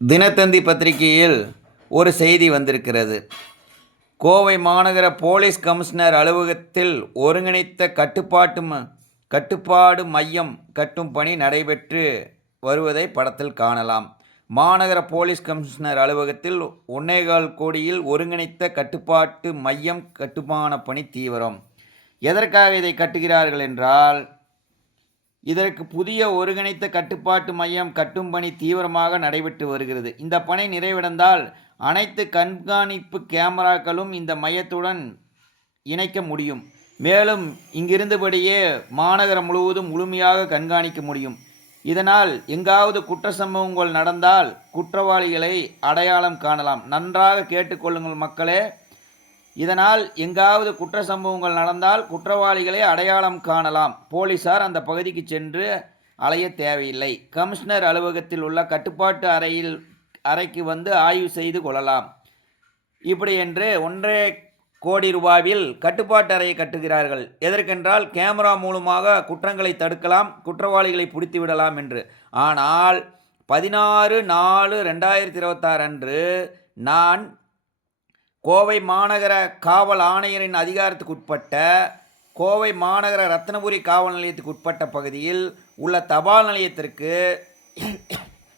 தினத்தந்தி பத்திரிகையில் ஒரு செய்தி வந்திருக்கிறது. கோவை மாநகர போலீஸ் கமிஷனர் அலுவலகத்தில் ஒருங்கிணைத்த கட்டுப்பாடு மையம் கட்டும் பணி நடைபெற்று வருவதை படத்தில் காணலாம். மாநகர போலீஸ் கமிஷனர் அலுவலகத்தில் 1.25 கோடியில் ஒருங்கிணைத்த கட்டுப்பாட்டு மையம் கட்டுமான பணி தீவிரம். எதற்காக இதை கட்டுகிறார்கள் என்றால், இதற்கு புதிய ஒருங்கிணைத்த கட்டுப்பாட்டு மையம் கட்டும் பணி தீவிரமாக நடைபெற்று வருகிறது. இந்த பணி நிறைவடைந்தால் அனைத்து கண்காணிப்பு கேமராக்களும் இந்த மையத்துடன் இணைக்க முடியும். மேலும் இங்கிருந்தபடியே மாநகரம் முழுவதும் முழுமையாக கண்காணிக்க முடியும். இதனால் எங்காவது குற்ற சம்பவங்கள் நடந்தால் குற்றவாளிகளை அடையாளம் காணலாம். நன்றாக கேட்டுக்கொள்ளுங்கள் மக்களே. இதனால் எங்காவது குற்ற சம்பவங்கள் நடந்தால் குற்றவாளிகளை அடையாளம் காணலாம். போலீசார் அந்த பகுதிக்கு சென்று அலைய தேவையில்லை. கமிஷனர் அலுவலகத்தில் உள்ள கட்டுப்பாட்டு அறைக்கு வந்து ஆய்வு செய்து கொள்ளலாம். இப்படி என்று 1.5 கோடி ரூபாயில் கட்டுப்பாட்டு அறையை கட்டுகிறார்கள். எதற்கென்றால் கேமரா மூலமாக குற்றங்களை தடுக்கலாம், குற்றவாளிகளை பிடித்து விடலாம் என்று. ஆனால் 16/4/2026 அன்று நான் கோவை மாநகர காவல் ஆணையரின் அதிகாரத்துக்குட்பட்ட கோவை மாநகர ரத்னபுரி காவல் நிலையத்துக்கு உட்பட்ட பகுதியில் உள்ள தபால் நிலையத்திற்கு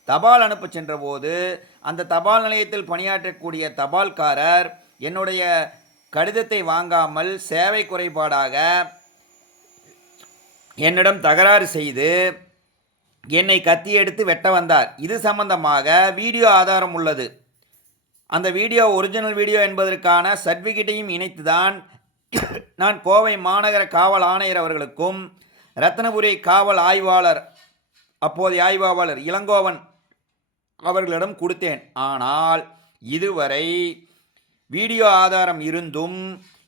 தபால் அனுப்ப சென்றபோது அந்த தபால் நிலையத்தில் பணியாற்றக்கூடிய தபால்காரர் என்னுடைய கடிதத்தை வாங்காமல் சேவை குறைபாடாக என்னிடம் தகராறு செய்து என்னை கத்தி எடுத்து வெட்ட வந்தார். இது சம்பந்தமாக வீடியோ ஆதாரம் உள்ளது. அந்த வீடியோ ஒரிஜினல் வீடியோ என்பதற்கான சர்டிஃபிகேட்டையும் இணைத்துதான் நான் கோவை மாநகர காவல் ஆணையர் அவர்களுக்கும் ரத்னபுரி காவல் ஆய்வாளர் அப்போதைய ஆய்வாளர் இளங்கோவன் அவர்களிடம் கொடுத்தேன். ஆனால் இதுவரை வீடியோ ஆதாரம் இருந்தும்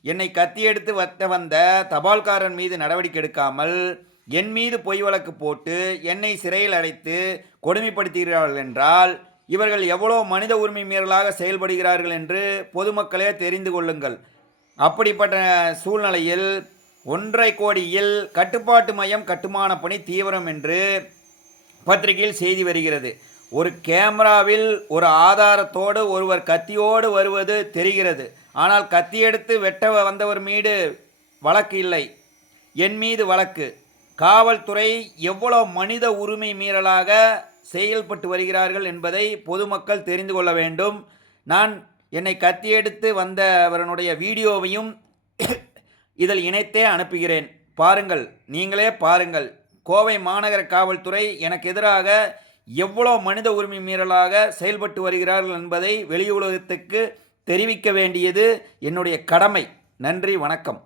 என்னை கத்தி எடுத்து வந்த தபால்காரன் மீது நடவடிக்கை எடுக்காமல் என் மீது பொய் வழக்கு போட்டு என்னை சிறையில் அடைத்து கொடுமைப்படுத்துகிறார்கள் என்றால் இவர்கள் எவ்வளோ மனித உரிமை மீறலாக செயல்படுகிறார்கள் என்று பொதுமக்களே தெரிந்து கொள்ளுங்கள். அப்படிப்பட்ட சூழ்நிலையில் 1.5 கோடியில் கட்டுப்பாட்டு மையம் கட்டுமான பணி தீவிரம் என்று பத்திரிகையில் செய்தி வருகிறது. ஒரு கேமராவில் ஒரு ஆதாரத்தோடு ஒருவர் கத்தியோடு வருவது தெரிகிறது. ஆனால் கத்தி எடுத்து வெட்ட வந்தவர் மீது வழக்கு இல்லை, என் மீது வழக்கு. காவல்துறை எவ்வளோ மனித உரிமை மீறலாக செயல்பட்டு வருகிறார்கள் என்பதை பொதுமக்கள் தெரிந்து கொள்ள வேண்டும். நான் என்னை கத்தி எடுத்து வந்தவரனுடைய வீடியோவையும் இதில் இணைத்தே அனுப்புகிறேன். பாருங்கள், நீங்களே பாருங்கள். கோவை மாநகர காவல்துறை எனக்கு எதிராக எவ்வளோ மனித உரிமை மீறலாக செயல்பட்டு வருகிறார்கள் என்பதை வெளி உலகத்துக்கு தெரிவிக்க வேண்டியது என்னுடைய கடமை. நன்றி, வணக்கம்.